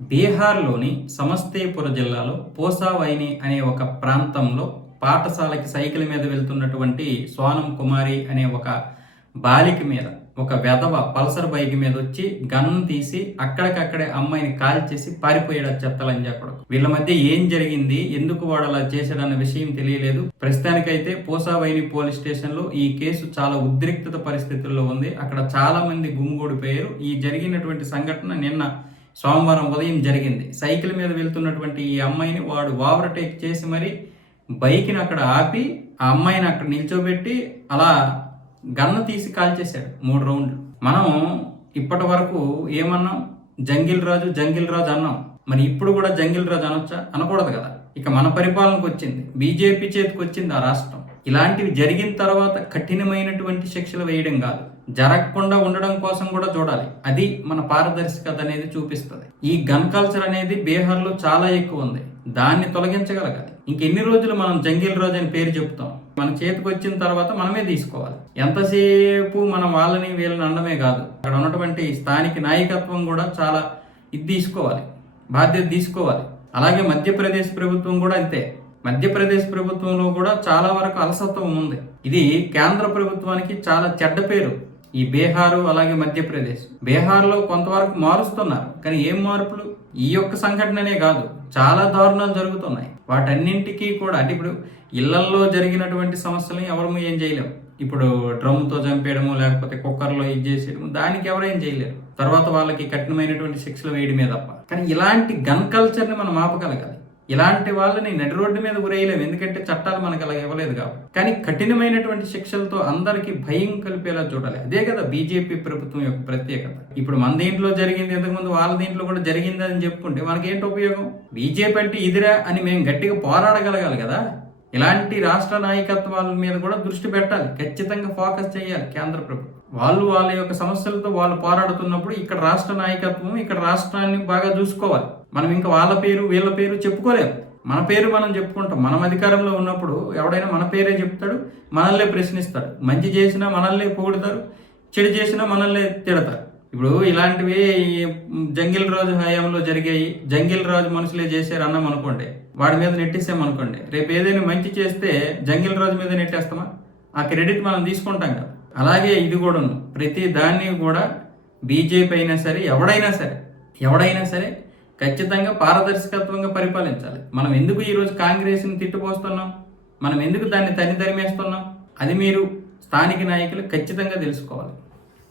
బీహార్‌లోని సమస్తీపుర జిల్లాలో పూసావైని అనే ఒక ప్రాంతంలో పాఠశాలకి సైకిల్ మీద వెళ్తున్నటువంటి సోనం కుమారి అనే ఒక బాలిక మీద ఒక వెధవ పల్సర్ బైక్ మీద వచ్చి గన్ తీసి అక్కడికక్కడే అమ్మాయిని కాల్చేసి పారిపోయాడు చెత్తలని చెప్పడం. వీళ్ళ మధ్య ఏం జరిగింది, ఎందుకు వాడు అలా చేశాడన్న విషయం తెలియలేదు. ప్రస్తుతానికైతే పూసావైని పోలీస్ స్టేషన్లో ఈ కేసు చాలా ఉద్రిక్తత పరిస్థితుల్లో ఉంది. అక్కడ చాలా మంది గుమిగూడిపోయారు. ఈ జరిగినటువంటి సంఘటన నిన్న సోమవారం ఉదయం జరిగింది. సైకిల్ మీద వెళ్తున్నటువంటి ఈ అమ్మాయిని వాడు ఓవర్టేక్ చేసి మరి బైక్ని అక్కడ ఆపి ఆ అమ్మాయిని అక్కడ నిల్చోబెట్టి అలా గన్ను తీసి కాల్చేశాడు 3 రౌండ్లు. మనం ఇప్పటి వరకు ఏమన్నాం, జంగిల్ రాజు అన్నాం. మరి ఇప్పుడు కూడా జంగిల్ రాజు అనొచ్చా? అనకూడదు కదా. ఇక మన పరిపాలనకు వచ్చింది, బీజేపీ చేతికి వచ్చింది ఆ రాష్ట్రం. ఇలాంటివి జరిగిన తర్వాత కఠినమైనటువంటి శిక్షలు వేయడం కాదు, జరగకుండా ఉండడం కోసం కూడా చూడాలి. అది మన పారదర్శకత అనేది చూపిస్తుంది. ఈ గన్ కల్చర్ అనేది బీహార్లో చాలా ఎక్కువ ఉంది. దాన్ని తొలగించగలగాలి. ఇంకెన్ని రోజులు మనం జంగిల్ రాజు అని పేరు చెప్తాం? మన చేతికి వచ్చిన తర్వాత మనమే తీసుకోవాలి. ఎంతసేపు మనం వాళ్ళని వీళ్ళని అనడమే కాదు, అక్కడ ఉన్నటువంటి స్థానిక నాయకత్వం కూడా చాలా తీసుకోవాలి, బాధ్యత తీసుకోవాలి. అలాగే మధ్యప్రదేశ్ ప్రభుత్వం కూడా అంతే. మధ్యప్రదేశ్ ప్రభుత్వంలో కూడా చాలా వరకు అలసత్వం ఉంది. ఇది కేంద్ర ప్రభుత్వానికి చాలా చెడ్డ పేరు. ఈ బీహారు అలాగే మధ్యప్రదేశ్. బీహార్లో కొంతవరకు మారుస్తున్నారు, కానీ ఏం మార్పులు? ఈ యొక్క సంఘటననే కాదు, చాలా దారుణాలు జరుగుతున్నాయి. వాటన్నింటికీ కూడా అంటే ఇప్పుడు ఇళ్లల్లో జరిగినటువంటి సమస్యలను ఎవరు ఏం చేయలేము. ఇప్పుడు డ్రమ్ముతో చంపేయడము, లేకపోతే కుక్కర్లో ఇది చేసేయడము, దానికి ఎవరేం చేయలేరు. తర్వాత వాళ్ళకి కఠినమైనటువంటి శిక్షలు వేయడమే తప్ప. కానీ ఇలాంటి గన్ కల్చర్ని మనం ఆపగలగాలి. ఇలాంటి వాళ్ళని నడి రోడ్డు మీద ఉరేయలేము, ఎందుకంటే చట్టాలు మనకు అలా ఇవ్వలేదు కాబట్టి. కానీ కఠినమైనటువంటి శిక్షలతో అందరికీ భయం కలిపేలా చూడాలి. అదే కదా బీజేపీ ప్రభుత్వం యొక్క ప్రత్యేకత. ఇప్పుడు మన దీంట్లో జరిగింది, ఇంతకుముందు వాళ్ళ దీంట్లో కూడా జరిగిందని చెప్పుకుంటే మనకేంటి ఉపయోగం? బీజేపీ అంటే ఇదిరా అని మేము గట్టిగా పోరాడగలగాలి కదా. ఇలాంటి రాష్ట్ర నాయకత్వాల మీద కూడా దృష్టి పెట్టాలి, ఖచ్చితంగా ఫోకస్ చేయాలి కేంద్ర ప్రభుత్వం. వాళ్ళ యొక్క సమస్యలతో వాళ్ళు పోరాడుతున్నప్పుడు ఇక్కడ రాష్ట్ర నాయకత్వం ఇక్కడ రాష్ట్రాన్ని బాగా చూసుకోవాలి. మనం ఇంకా వాళ్ళ పేరు వీళ్ళ పేరు చెప్పుకోలేము. మన పేరు మనం చెప్పుకుంటాం. మనం అధికారంలో ఉన్నప్పుడు ఎవడైనా మన పేరే చెప్తాడు, మనల్నే ప్రశ్నిస్తాడు. మంచి చేసినా మనల్నే పొగుడతారు, చెడు చేసినా మనల్నే తిడతారు. ఇప్పుడు ఇలాంటివి జంగిల్ రాజు హయాంలో జరిగాయి. జంగిల్ రాజు మనుషులే చేశారు అన్నాం అనుకోండి, వాడి మీద నెట్టేసామనుకోండి, రేపు ఏదైనా మంచి చేస్తే జంగిల్ రాజు మీద నెట్టేస్తామా? ఆ క్రెడిట్ మనం తీసుకుంటాం కదా. అలాగే ఇది కూడాను, ప్రతి దాన్ని కూడా బీజేపీ అయినా సరే ఎవడైనా సరే ఖచ్చితంగా పారదర్శకత్వంగా పరిపాలించాలి. మనం ఎందుకు ఈరోజు కాంగ్రెస్ని తిట్టుపోస్తున్నాం, మనం ఎందుకు దాన్ని తరిమేస్తున్నాం, అది మీరు స్థానిక నాయకులు ఖచ్చితంగా తెలుసుకోవాలి.